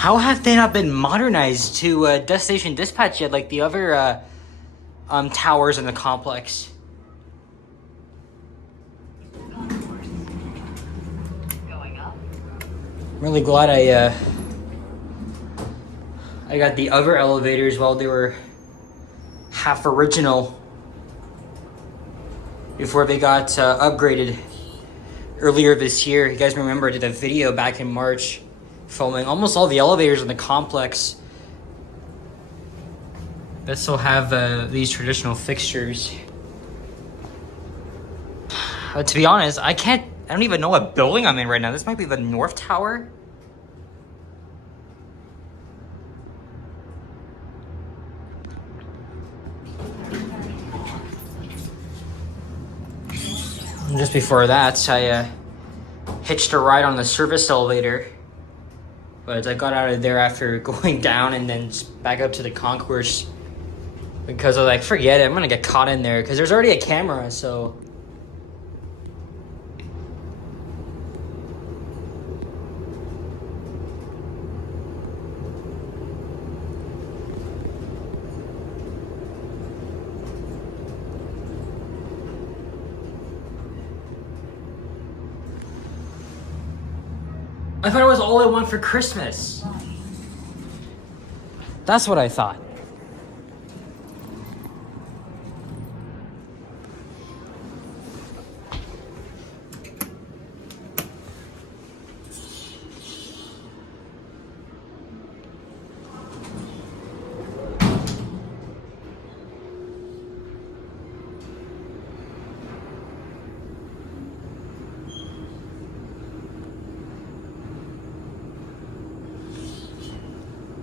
How have they not been modernized to destination dispatch yet, like the other towers in the complex? I'm really glad I got the other elevators while they were half original before they got upgraded earlier this year. You guys remember I did a video back in March filming almost all the elevators in the complex that still have these traditional fixtures. To be honest, I don't even know what building I'm in right now. This might be the North Tower. And just before that, I hitched a ride on the service elevator. But I got out of there after going down and then just back up to the concourse. Because I was like, forget it, I'm gonna get caught in there. Because there's already a camera, so... I thought it was all I want for Christmas. That's what I thought.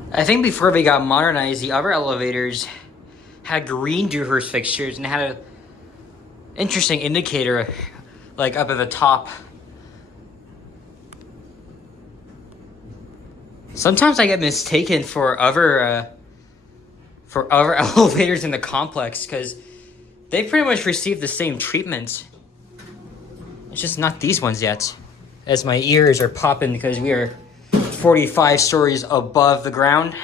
I think before they got modernized, the other elevators had green Dewhurst fixtures and had an interesting indicator like up at the top. Sometimes I get mistaken for other elevators in the complex because they pretty much received the same treatment. It's just not these ones yet, as my ears are popping because we are 45 stories above the ground.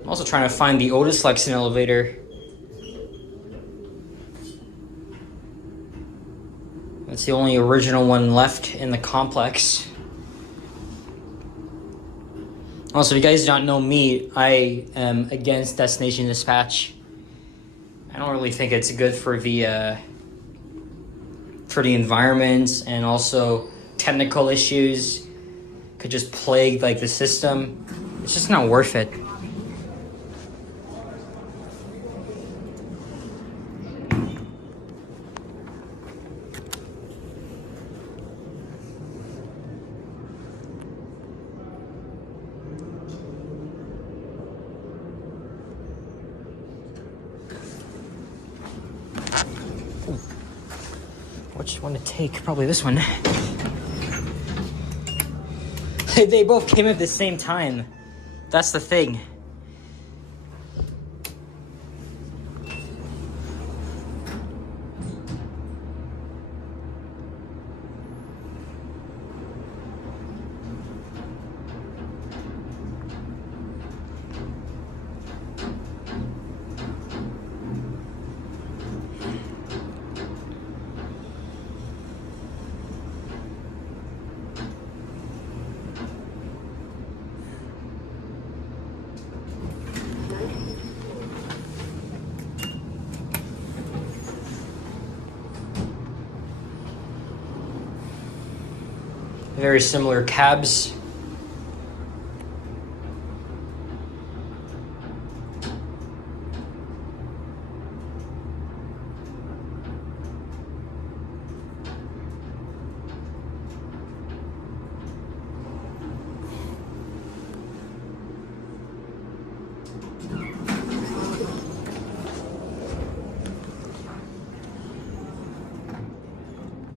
I'm also trying to find the Otis Lexington elevator. That's the only original one left in the complex. Also, if you guys don't know me, I am against destination dispatch. I don't really think it's good for the environment, and also technical issues could just plague like the system. It's just not worth it. Which one to take? Probably this one. They both came at the same time. That's the thing. Very similar cabs.